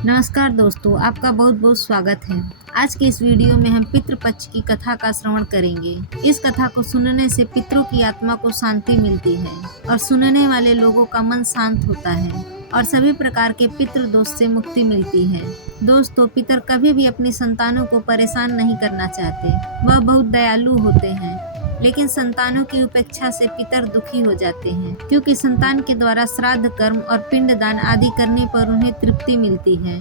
नमस्कार दोस्तों, आपका बहुत बहुत स्वागत है। आज के इस वीडियो में हम पितृपक्ष की कथा का श्रवण करेंगे। इस कथा को सुनने से पितरों की आत्मा को शांति मिलती है और सुनने वाले लोगों का मन शांत होता है और सभी प्रकार के पितृ दोष से मुक्ति मिलती है। दोस्तों, पितर कभी भी अपनी संतानों को परेशान नहीं करना चाहते। वह बहुत दयालु होते हैं, लेकिन संतानों की उपेक्षा से पितर दुखी हो जाते हैं, क्योंकि संतान के द्वारा श्राद्ध कर्म और पिंडदान आदि करने पर उन्हें तृप्ति मिलती है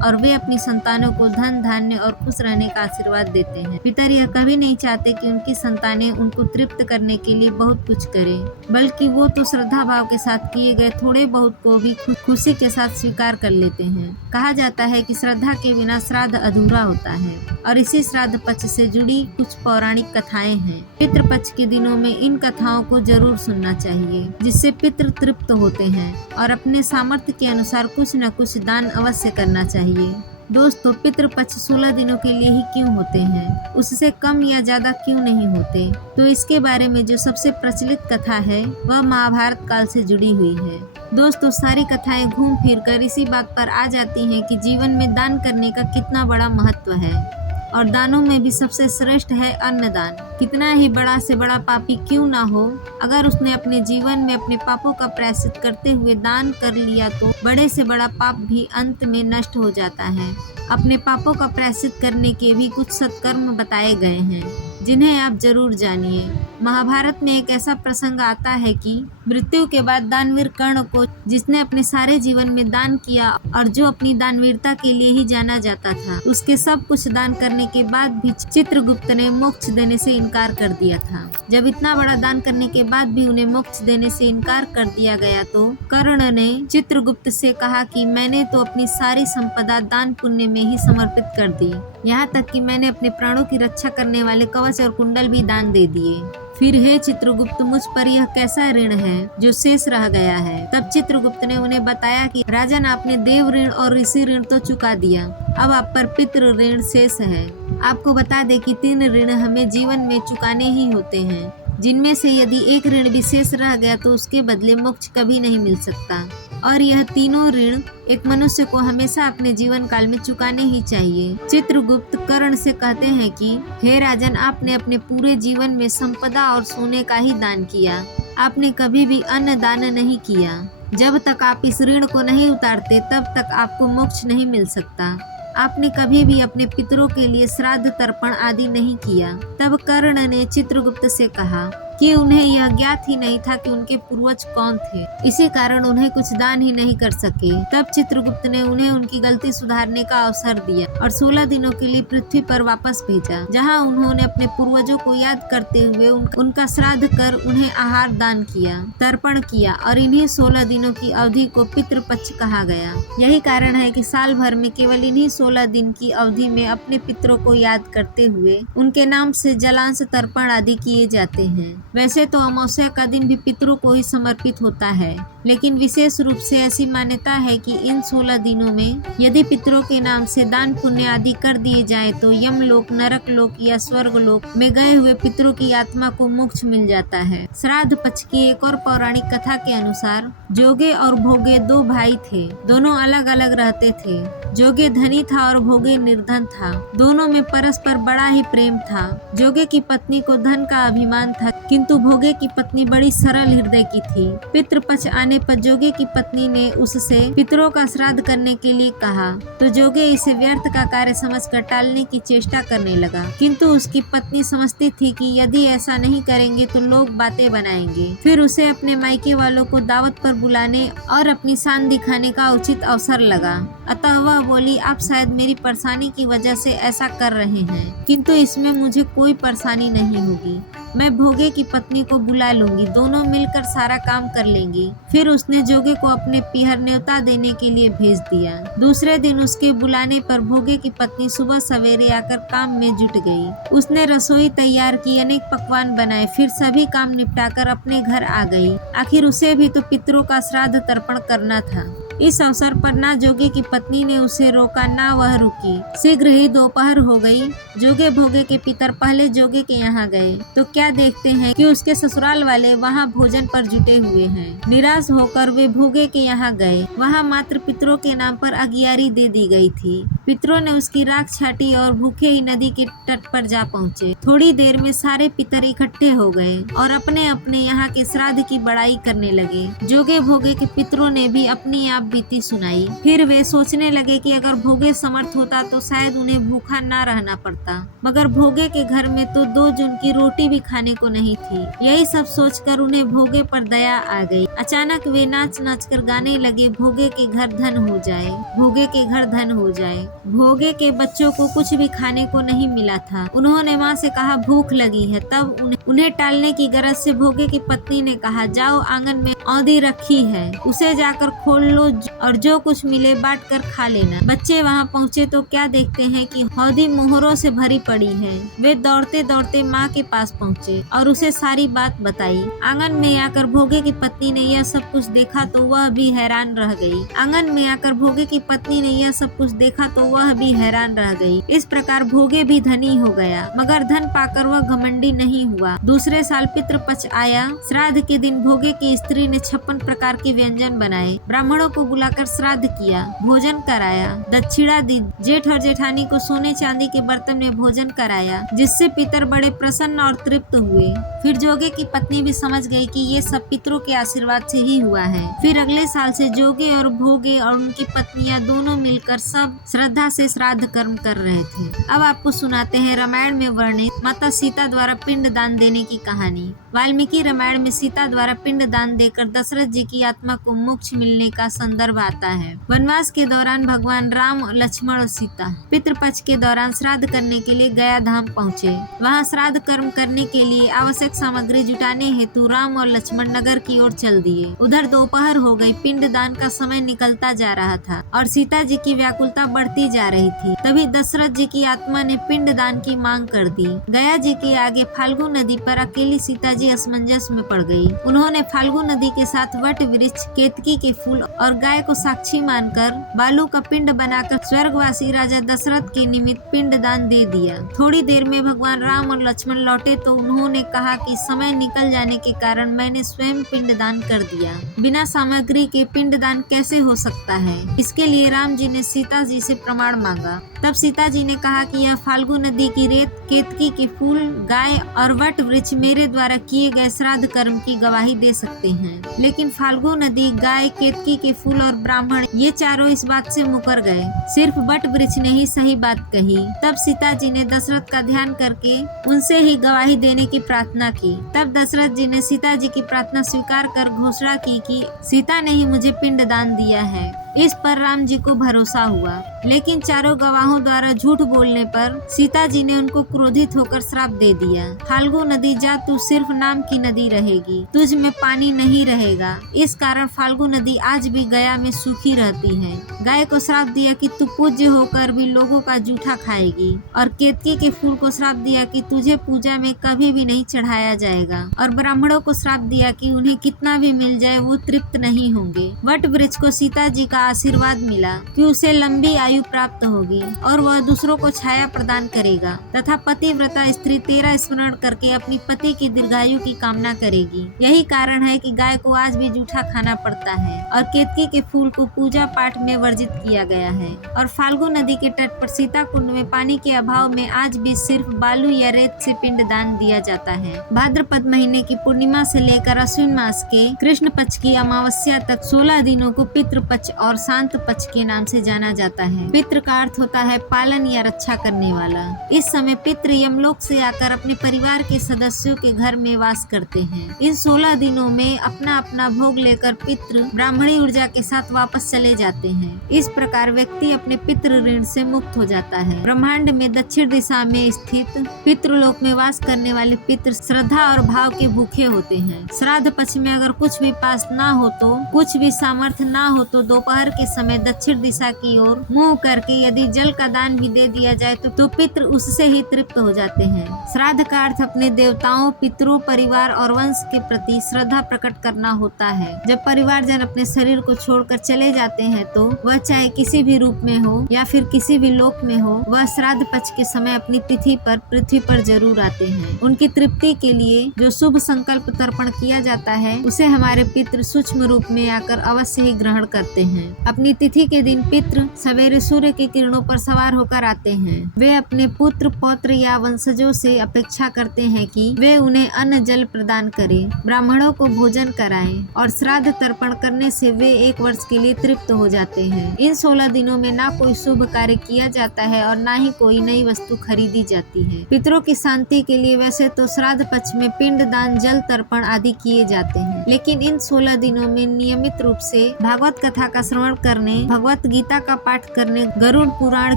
और वे अपनी संतानों को धन धान्य और खुश रहने का आशीर्वाद देते हैं। पितर यह कभी नहीं चाहते कि उनकी संतानें उनको तृप्त करने के लिए बहुत कुछ करें, बल्कि वो तो श्रद्धा भाव के साथ किए गए थोड़े बहुत को भी खुशी के साथ स्वीकार कर लेते हैं। कहा जाता है कि श्रद्धा के बिना श्राद्ध अधूरा होता है और इसी श्राद्ध पक्ष से जुड़ी कुछ पौराणिक कथाएं हैं। पितृपक्ष के दिनों में इन कथाओं को जरूर सुनना चाहिए, जिससे पितृ तृप्त होते हैं और अपने सामर्थ्य के अनुसार कुछ न कुछ दान अवश्य करना चाहिए। दोस्तों, पितृपक्ष 16 दिनों के लिए ही क्यों होते हैं, उससे कम या ज्यादा क्यों नहीं होते? तो इसके बारे में जो सबसे प्रचलित कथा है वह महाभारत काल से जुड़ी हुई है। दोस्तों, सारी कथाएं घूम फिर कर इसी बात पर आ जाती हैं कि जीवन में दान करने का कितना बड़ा महत्व है और दानों में भी सबसे श्रेष्ठ है अन्नदान। कितना ही बड़ा से बड़ा पापी क्यों ना हो, अगर उसने अपने जीवन में अपने पापों का प्रायश्चित करते हुए दान कर लिया तो बड़े से बड़ा पाप भी अंत में नष्ट हो जाता है। अपने पापों का प्रायश्चित करने के भी कुछ सत्कर्म बताए गए हैं, जिन्हें आप जरूर जानिए। महाभारत में एक ऐसा प्रसंग आता है कि मृत्यु के बाद दानवीर कर्ण को, जिसने अपने सारे जीवन में दान किया और जो अपनी दानवीरता के लिए ही जाना जाता था, उसके सब कुछ दान करने के बाद भी चित्रगुप्त ने मोक्ष देने से इनकार कर दिया था। जब इतना बड़ा दान करने के बाद भी उन्हें मोक्ष देने से इनकार कर दिया गया तो कर्ण ने चित्रगुप्त से कहा कि मैंने तो अपनी सारी संपदा दान पुण्य में ही समर्पित कर दी, यहाँ तक कि मैंने अपने प्राणों की रक्षा करने वाले कवच और कुंडल भी दान दे दिए। फिर हे चित्रगुप्त, मुझ पर यह कैसा ऋण है जो शेष रह गया है? तब चित्रगुप्त ने उन्हें बताया कि राजन, आपने देव ऋण और ऋषि ऋण तो चुका दिया, अब आप पर पितृ ऋण शेष है। आपको बता दें कि 3 ऋण हमें जीवन में चुकाने ही होते हैं, जिनमें से यदि एक ऋण भी शेष रह गया तो उसके बदले मोक्ष कभी नहीं मिल सकता और यह तीनों ऋण एक मनुष्य को हमेशा अपने जीवन काल में चुकाने ही चाहिए। चित्रगुप्त कर्ण से कहते हैं कि हे राजन, आपने अपने पूरे जीवन में संपदा और सोने का ही दान किया, आपने कभी भी अन्न दान नहीं किया। जब तक आप इस ऋण को नहीं उतारते तब तक आपको मोक्ष नहीं मिल सकता। आपने कभी भी अपने पितरों के लिए श्राद्ध तर्पण आदि नहीं किया। तब कर्ण ने चित्रगुप्त से कहा कि उन्हें यह ज्ञात ही नहीं था कि उनके पूर्वज कौन थे, इसी कारण उन्हें कुछ दान ही नहीं कर सके। तब चित्रगुप्त ने उन्हें उनकी गलती सुधारने का अवसर दिया और 16 दिनों के लिए पृथ्वी पर वापस भेजा, जहां उन्होंने अपने पूर्वजों को याद करते हुए उनका श्राद्ध कर उन्हें आहार दान किया, तर्पण किया और इन्हीं 16 दिनों की अवधि को पितृपक्ष कहा गया। यही कारण है कि साल भर में केवल इन्हीं 16 दिन की अवधि में अपने पितरों को याद करते हुए उनके नाम से जलांश तर्पण आदि किए जाते हैं। वैसे तो अमावस्या का दिन भी पितरों को ही समर्पित होता है, लेकिन विशेष रूप से ऐसी मान्यता है कि इन 16 दिनों में यदि पितरों के नाम से दान पुण्य आदि कर दिए जाएं तो यमलोक, नरक लोक या स्वर्ग लोक में गए हुए पितरों की आत्मा को मोक्ष मिल जाता है। श्राद्ध पक्ष की एक और पौराणिक कथा के अनुसार जोगे और भोगे 2 भाई थे। दोनों अलग अलग रहते थे। जोगे धनी था और भोगे निर्धन था। दोनों में परस्पर बड़ा ही प्रेम था। जोगे की पत्नी को धन का अभिमान था, किंतु भोगे की पत्नी बड़ी सरल हृदय की थी। पितृपक्ष आने पर जोगे की पत्नी ने उससे पितरों का श्राद्ध करने के लिए कहा, तो जोगे इसे व्यर्थ का कार्य समझकर टालने की चेष्टा करने लगा, किंतु उसकी पत्नी समझती थी कि यदि ऐसा नहीं करेंगे तो लोग बातें बनाएंगे। फिर उसे अपने मायके वालों को दावत पर बुलाने और अपनी शान दिखाने का उचित अवसर लगा। अतः वह बोली, आप शायद मेरी परेशानी की वजह से ऐसा कर रहे हैं, किंतु इसमें मुझे कोई परेशानी नहीं होगी। मैं भोगे की पत्नी को बुला लूंगी, दोनों मिलकर सारा काम कर लेंगी। फिर उसने जोगे को अपने पीहर न्योता देने के लिए भेज दिया। दूसरे दिन उसके बुलाने पर भोगे की पत्नी सुबह सवेरे आकर काम में जुट गई। उसने रसोई तैयार की, अनेक पकवान बनाए, फिर सभी काम निपटाकर अपने घर आ गई। आखिर उसे भी तो पितरों का श्राद्ध तर्पण करना था। इस अवसर पर ना जोगे की पत्नी ने उसे रोका ना वह रुकी। शीघ्र ही दोपहर हो गई। जोगे भोगे के पितर पहले जोगे के यहाँ गए तो क्या देखते हैं कि उसके ससुराल वाले वहाँ भोजन पर जुटे हुए हैं। निराश होकर वे भोगे के यहाँ गए। वहाँ मात्र पितरों के नाम पर अगियारी दे दी गई थी। पितरों ने उसकी राख छाटी और भूखे ही नदी के तट पर जा पहुँचे। थोड़ी देर में सारे पितर इकट्ठे हो गए और अपने अपने यहाँ के श्राद्ध की बड़ाई करने लगे। जोगे भोगे के पितरों ने भी अपनी आप बीती सुनाई। फिर वे सोचने लगे कि अगर भोगे समर्थ होता तो शायद उन्हें भूखा ना रहना पड़ता, मगर भोगे के घर में तो 2 जून की रोटी भी खाने को नहीं थी। यही सब सोचकर उन्हें भोगे पर दया आ गई। अचानक वे नाच नाच कर गाने लगे, भोगे के घर धन हो जाए, भोगे के घर धन हो जाए। भोगे के बच्चों को कुछ भी खाने को नहीं मिला था। उन्होंने माँ से कहा भूख लगी है। तब उन्हें टालने की गरज से भोगे की पत्नी ने कहा जाओ आंगन में औंधी रखी है, उसे जाकर खोल लो और जो कुछ मिले बांट कर खा लेना। बच्चे वहाँ पहुँचे तो क्या देखते हैं कि हौदी मोहरों से भरी पड़ी है। वे दौड़ते दौड़ते माँ के पास पहुँचे और उसे सारी बात बताई। आंगन में आकर भोगे की पत्नी ने यह सब कुछ देखा तो वह भी हैरान रह गई। आंगन में आकर भोगे की पत्नी ने यह सब कुछ देखा तो वह भी हैरान रह गई। इस प्रकार भोगे भी धनी हो गया, मगर धन पाकर वह घमंडी नहीं हुआ। दूसरे साल पितृपक्ष आया। श्राद्ध के दिन भोगे की स्त्री ने 56 प्रकार के व्यंजन बनाए। ब्राह्मणों को बुलाकर श्राद्ध किया, भोजन कराया, दक्षिणा दी। जेठ और जेठानी को सोने चांदी के बर्तन में भोजन कराया, जिससे पितर बड़े प्रसन्न और तृप्त हुए। फिर जोगे की पत्नी भी समझ गई कि ये सब पितरों के आशीर्वाद से ही हुआ है। फिर अगले साल से जोगे और भोगे और उनकी पत्नियां दोनों मिलकर सब श्रद्धा से श्राद्ध कर्म कर रहे थे। अब आपको सुनाते हैं रामायण में वर्णित माता सीता द्वारा पिंड दान देने की कहानी। वाल्मीकि रामायण में सीता द्वारा पिंड दान देकर दशरथ जी की आत्मा को मोक्ष मिलने का संदर्भ आता है। वनवास के दौरान भगवान राम, लक्ष्मण और सीता पितृपक्ष के दौरान श्राद्ध करने के लिए गया धाम पहुँचे। वहाँ श्राद्ध कर्म करने के लिए आवश्यक सामग्री जुटाने हेतु राम और लक्ष्मण नगर की ओर चल दिए। उधर दोपहर हो गई। पिंड दान का समय निकलता जा रहा था और सीता जी की व्याकुलता बढ़ती जा रही थी। तभी दशरथ जी की आत्मा ने पिंड दान की मांग कर दी। गया जी के आगे फाल्गु नदी पर अकेली सीता जी असमंजस में पड़ गई। उन्होंने फाल्गु नदी के साथ वट वृक्ष, केतकी के फूल और गाय को साक्षी मानकर बालू का पिंड बनाकर स्वर्गवासी राजा दशरथ के निमित्त पिंड दान दे दिया। थोड़ी देर में भगवान राम और लक्ष्मण लौटे तो उन्होंने कहा कि समय निकल जाने के कारण मैंने स्वयं पिंड दान कर दिया। बिना सामग्री के पिंड दान कैसे हो सकता है? इसके लिए राम जी ने सीता जी से प्रमाण मांगा। तब सीता जी ने कहा कि यह फाल्गु नदी की रेत, केतकी के फूल, गाय और वट वृक्ष मेरे द्वारा किए गए श्राद्ध कर्म की गवाही दे सकते हैं। लेकिन फाल्गु नदी, गाय, केतकी के फूल और ब्राह्मण ये चारों इस बात से मुकर गए। सिर्फ वट वृक्ष ने ही सही बात कही। तब सीता जी ने दशरथ का ध्यान करके उनसे ही गवाही देने की प्रार्थना की। तब दशरथ जी ने सीता जी की प्रार्थना स्वीकार कर घोषणा की कि सीता ने ही मुझे पिंड दान दिया है। इस पर राम जी को भरोसा हुआ। लेकिन चारों गवाहों द्वारा झूठ बोलने पर सीता जी ने उनको क्रोधित होकर श्राप दे दिया। फाल्गु नदी जा, तू सिर्फ नाम की नदी रहेगी, तुझ में पानी नहीं रहेगा। इस कारण फाल्गु नदी आज भी गया में सूखी रहती है। गाय को श्राप दिया कि तू पूज्य होकर भी लोगों का जूठा खाएगी। और केतकी के फूल को श्राप दिया कि तुझे पूजा में कभी भी नहीं चढ़ाया जाएगा। और ब्राह्मणों को श्राप दिया कि उन्हें कितना भी मिल जाए वो तृप्त नहीं होंगे। वट वृक्ष को सीता जी का आशीर्वाद मिला कि उसे लंबी आयु प्राप्त होगी और वह दूसरों को छाया प्रदान करेगा तथा पतिव्रता स्त्री तेरा स्मरण करके अपनी पति की दीर्घायु की कामना करेगी। यही कारण है कि गाय को आज भी जूठा खाना पड़ता है और केतकी के फूल को पूजा पाठ में वर्जित किया गया है। और फाल्गु नदी के तट पर सीता कुंड में पानी के अभाव में आज भी सिर्फ बालू या रेत से पिंड दान दिया जाता है। भाद्रपद महीने की पूर्णिमा से लेकर अश्विन मास के कृष्ण पक्ष की अमावस्या तक 16 दिनों को पितृ पक्ष और शांत पक्ष के नाम से जाना जाता है। पितृ का अर्थ होता है पालन या रक्षा करने वाला। इस समय पितृ यमलोक से आकर अपने परिवार के सदस्यों के घर में वास करते हैं। इन 16 दिनों में अपना अपना भोग लेकर पितृ ब्राह्मणी ऊर्जा के साथ वापस चले जाते हैं। इस प्रकार व्यक्ति अपने पितृ ऋण से मुक्त हो जाता है। ब्रह्मांड में दक्षिण दिशा में स्थित पितृलोक में वास करने वाले पितृ श्रद्धा और भाव के भूखे होते हैं। श्राद्ध पक्ष में अगर कुछ भी पास ना हो तो, कुछ भी सामर्थ्य ना हो तो दोपहर के समय दक्षिण दिशा की ओर मुंह करके यदि जल का दान भी दे दिया जाए तो पितृ उससे ही तृप्त हो जाते हैं। श्राद्ध का अर्थ अपने देवताओं, पितरों, परिवार और वंश के प्रति श्रद्धा प्रकट करना होता है। जब परिवारजन अपने शरीर को छोड़कर चले जाते हैं तो वह चाहे किसी भी रूप में हो या फिर किसी भी लोक में हो, वह श्राद्ध पक्ष के समय अपनी तिथि पर पृथ्वी पर जरूर आते हैं। उनकी तृप्ति के लिए जो शुभ संकल्प तर्पण किया जाता है उसे हमारे पितृ सूक्ष्म रूप में आकर अवश्य ही ग्रहण करते हैं। अपनी तिथि के दिन पितृ सवेरे सूर्य की किरणों पर सवार होकर आते हैं। वे अपने पुत्र, पौत्र या वंशजों से अपेक्षा करते हैं कि वे उन्हें अन्न जल प्रदान करें, ब्राह्मणों को भोजन कराएं और श्राद्ध तर्पण करने से वे 1 वर्ष के लिए तृप्त हो जाते हैं। इन 16 दिनों में ना कोई शुभ कार्य किया जाता है और ना ही कोई नई वस्तु खरीदी जाती है। पितरों की शांति के लिए वैसे तो श्राद्ध पक्ष में पिंड दान, जल तर्पण आदि किए जाते हैं, लेकिन इन 16 दिनों में नियमित रूप से भागवत कथा का श्रवण करने, भगवत गीता का पाठ करने, गरुड़ पुराण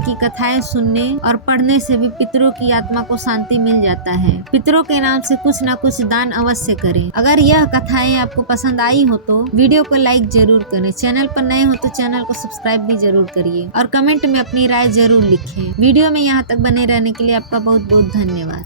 की कथाएं सुनने और पढ़ने से भी पितरों की आत्मा को शांति मिल जाता है। पितरों के नाम से कुछ न कुछ दान अवश्य करें। अगर यह कथाएं आपको पसंद आई हो तो वीडियो को लाइक जरूर करें। चैनल पर नए हो तो चैनल को सब्सक्राइब भी जरूर करिए और कमेंट में अपनी राय जरूर लिखें। वीडियो में यहाँ तक बने रहने के लिए आपका बहुत बहुत धन्यवाद।